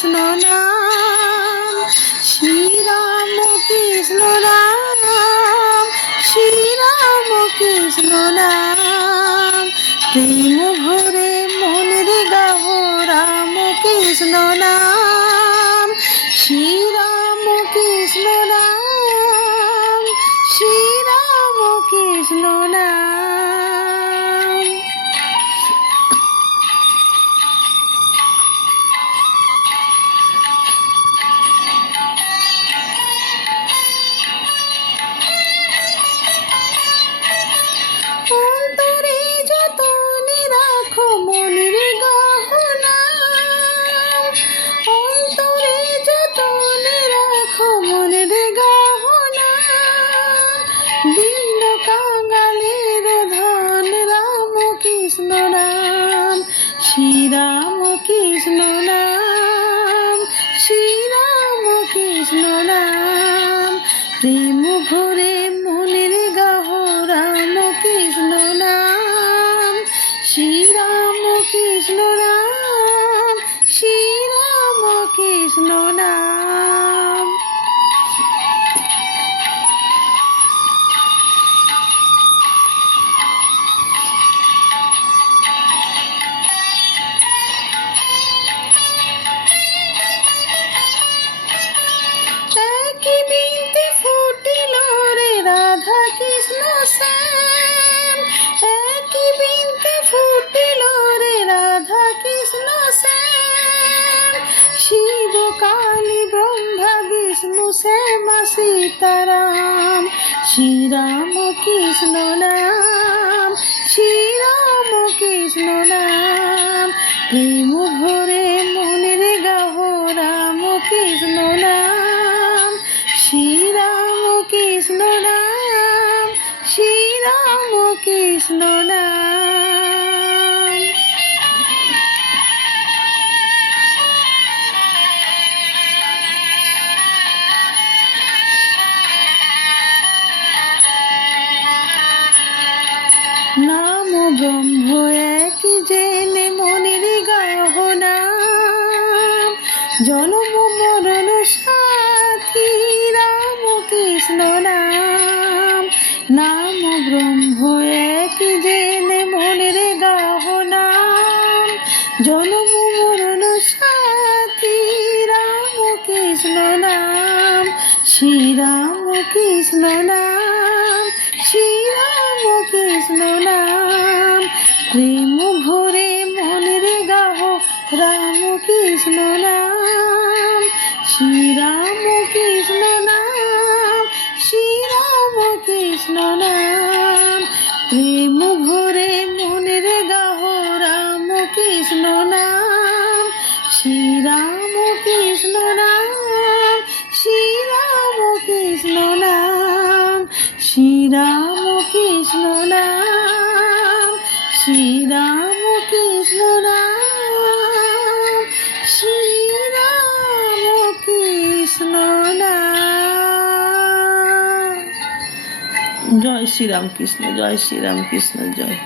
কৃষ্ণ নাম, শ্রীরাম কৃষ্ণ নাম, শ্রীরাম কৃষ্ণ নাম। প্রেম ভরে মনের গাহ রাম কৃষ্ণ নাম, শ্রীরাম কৃষ্ণ নাম, শ্রীরাম কৃষ্ণ নাম। অন্তরে যতনে রাখো মনের গহনা, অন্তরে যতনে রাখো মনের গহনা। দিন কাঙালের ধন রাম কৃষ্ণ নাম, শ্রীরাম কৃষ্ণ নাম, শ্রীরাম কৃষ্ণ নাম। প্রেম ভরে মনের গাহ রাম কৃষ্ণ নাম, শ্রীরাম কৃষ্ণ নাম, শ্রীরাম কৃষ্ণ নাম। একই বিনতে ফুটিল রে রাধা কৃষ্ণ শ্যাম, একই বিনতে ফুটিল রে রাধা কৃষ্ণ শ্যাম। শিব কালী ব্রহ্মা বিষ্ণু শ্যামা সীতারাম, শ্রীরাম কৃষ্ণ নাম, শ্রীরাম কৃষ্ণ নাম। প্রেম ভরে মনের গাহ রাম কৃষ্ণ নাম, শ্রীরাম কৃষ্ণ নাম, শ্রীরাম কৃষ্ণ নাম। নাম ব্রহ্ম এক জেনে মনের গাহ নাম, জন্ম মরণ সাথী রাম কৃষ্ণ নাম। নাম ব্রহ্ম এক জেনে মনের গাহ নাম, জন্ম মরণ সাথী রাম কৃষ্ণ নাম, শ্রীরাম কৃষ্ণ নাম, শ্রীরাম কৃষ্ণ নাম। প্রেম ভরে মনের গাহ রাম কৃষ্ণ নাম, শ্রীরাম কৃষ্ণ নাম, শ্রীরাম কৃষ্ণ নাম। প্রেম ভরে মনের গাহ রাম কৃষ্ণ নাম, শ্রীরাম কৃষ্ণ নাম, শ্রীরাম কৃষ্ণ নাম, শ্রীরাম কৃষ্ণ নাম, শ্রীরাম কৃষ্ণ নাম, শ্রীরাম কৃষ্ণ নাম। জয় শ্রীরাম কৃষ্ণ, জয় শ্রীরাম কৃষ্ণ, জয়।